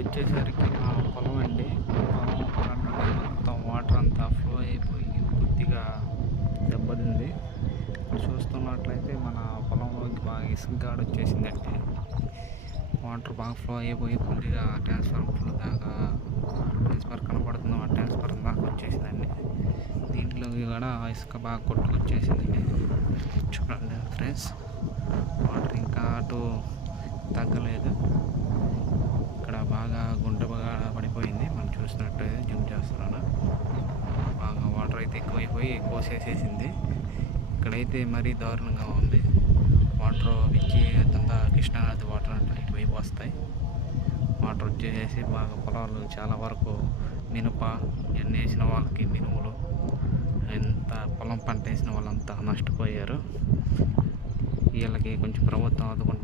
వచ్చేసరికి మా పొలం అండి. పొలం పంటకి మొత్తం వాటర్ అంతా ఫ్లో అయిపోయి కొద్దిగా దెబ్బతింది. ఇప్పుడు చూస్తున్నట్లయితే మన పొలంలోకి బాగా ఇసుక గాడి వచ్చేసిందండి. వాటర్ బాగా ఫ్లో అయిపోయి కొద్దిగా ట్రాన్స్ఫార్మర్ దాకా ట్రాన్స్ఫర్ కనబడుతుంది. ఆ ట్రాన్స్ఫార్మర్ దాకా వచ్చేసిందండి. దీంట్లోకి కూడా ఇసుక బాగా కొట్టుకొచ్చేసిందండి. చూడండి ఫ్రెండ్స్, వాటర్ ఇంకా అటు తగ్గలేదు. ఇక్కడ బాగా గుంట బాగా పడిపోయింది. మనం చూసినట్టయితే జూమ్ చేస్తున్నాను. బాగా వాటర్ అయితే ఎక్కువైపోయి కోసేసేసింది. ఇక్కడైతే మరీ దారుణంగా ఉంది. వాటర్ విచ్చి అంతా కృష్ణానది వాటర్ అంతా ఇటువైపు వస్తాయి. వాటర్ వచ్చేసేసి బాగా పొలాలు చాలా వరకు మినప ఇవన్నీ వేసిన వాళ్ళకి మినుములు ఎంత పొలం పంట వేసిన వాళ్ళంతా నష్టపోయారు. వీళ్ళకి కొంచెం ప్రభుత్వం ఆదుకుంటే